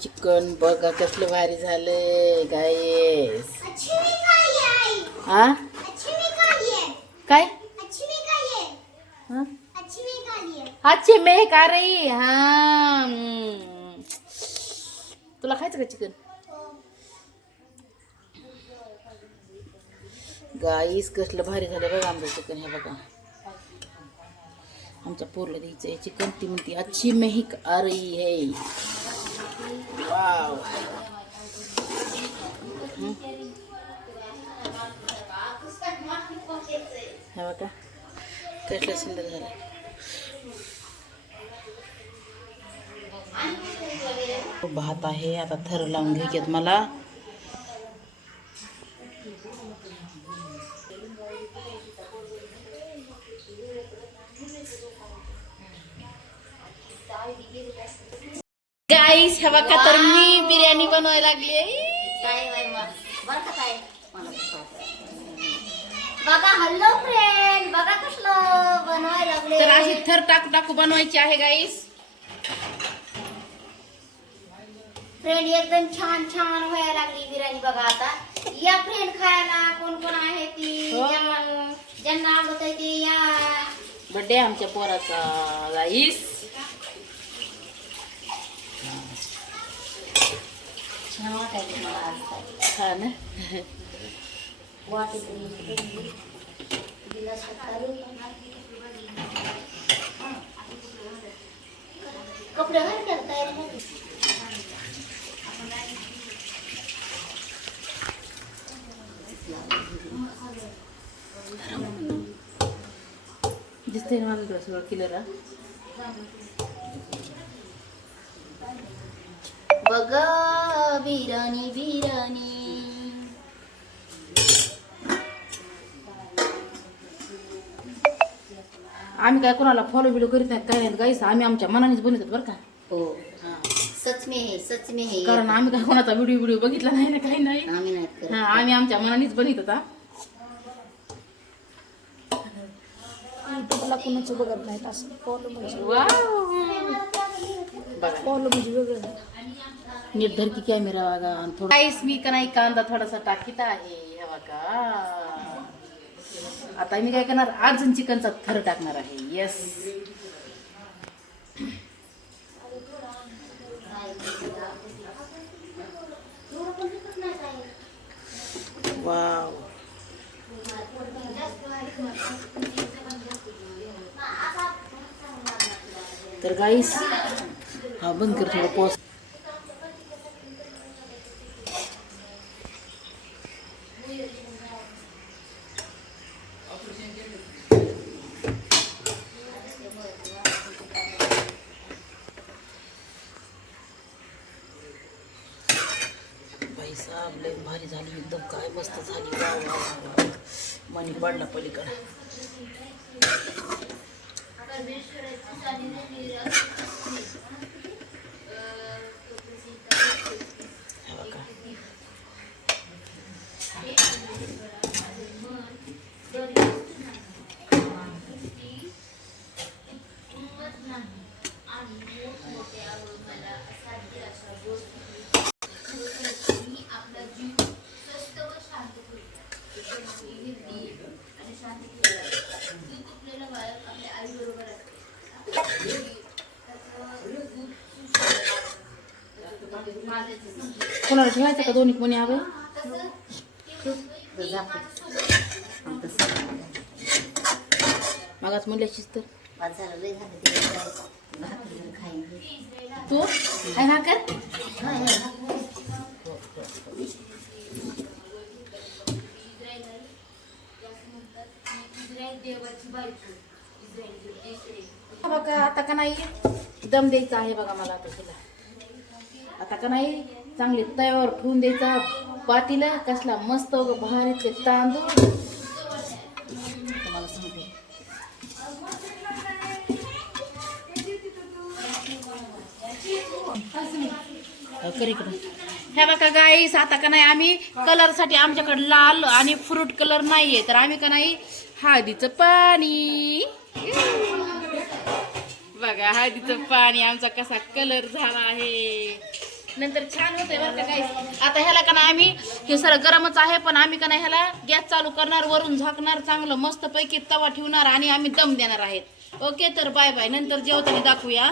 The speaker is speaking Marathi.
चिकन बघा, कसलं भारी झालंय गायस काय? अच्छे मे का रे? हा हम्म. तुला खायचं का चिकन? गाईस कसलं भारी झालं बघा आमचं चिकन, हे बघा. आमच्या पोरला द्यायचं याची कोणती ती म्हणती अच्छी मेहिक आ रही है. वाव हे? कसला सुंदर झालं. भात आहे आता थर लावून घ्यायच्यात मला. गाईस हे बघा तर मी बिर्याणी बनवायला लागली बघा हॅलो फ्रेंड बघा कसलं बनवायला लागले तर अशी थर टाकू टाकू बनवायची आहे गाईस फ्रेंड एकदम छान छान व्हायला लागली बिर्याणी बघा आता. या फ्रेंड खायला कोण कोण आहे ती? हो. ज्यांना ज्यांना आवडत आहे ते या. बड्डे आमच्या पोराचा गाईस छान वाटायचं मला आज काय. हा ना वाटेत गेली. दिला सकाळी. बिर्याणी बिर्याणी आम्ही काय कोणाला फॉलो बिलो करीत नाही काय नाही गाईस आम्ही आमच्या मनानेच बनवतात बरं का. हो सच में है सच में है. कारण आम्ही काय कोणाचा व्हिडिओ व्हिडिओ बघितला नाही ना काही नाही. आम्ही नाही करत. हा आम्ही आमच्या मनानेच बनवत होता. युट्यूबला कोणाचं बघत नाहीत असं फॉलो म्हणजे. नीट धर की कॅमेरा आणि थोडा गाईस मी का नाही कांदा थोडासा टाकीत आहे. बघा. आता मी काय करणार? अजून चिकनचा थर टाकणार आहे. येस वाव तर गाईस हा बंद कर थोडं पॉस लय भारी झाली एकदम काय मस्त झाली. वा. मनी पडला पलीकडे. कोणाला ठेवायचं का? दोन्ही कोणी हवं मागाच म्हणल्याशीच तर. तू? काय भाकर? बघा आता का नाही? दम द्यायचा आहे बघा मला आता तिला. आता का नाही? चांगले तयावर ठेवून द्यायचा. पातीला कसला मस्त भारीचे तांदूळ. तुम्हाला सांगते. हो, ह्या बघा गाईस आता का नाही आम्ही कलरसाठी आमच्याकडे लाल आणि फ्रूट कलर नाहीये. तर आम्ही का नाही हळदीचं पाणी. बघा हळदीचं पाणी आमचा कसा कलर झाला आहे. नंतर छान होते बरं का काही आता ह्याला का ना आम्ही हे सर गरमच आहे पण आम्ही का नाही ह्याला गॅस चालू करणार वरून झाकणार चांगलं मस्त पैकी तवा ठेवणार आणि आम्ही दम देणार आहेत. ओके तर बाय बाय नंतर जेवताना दाखवूया.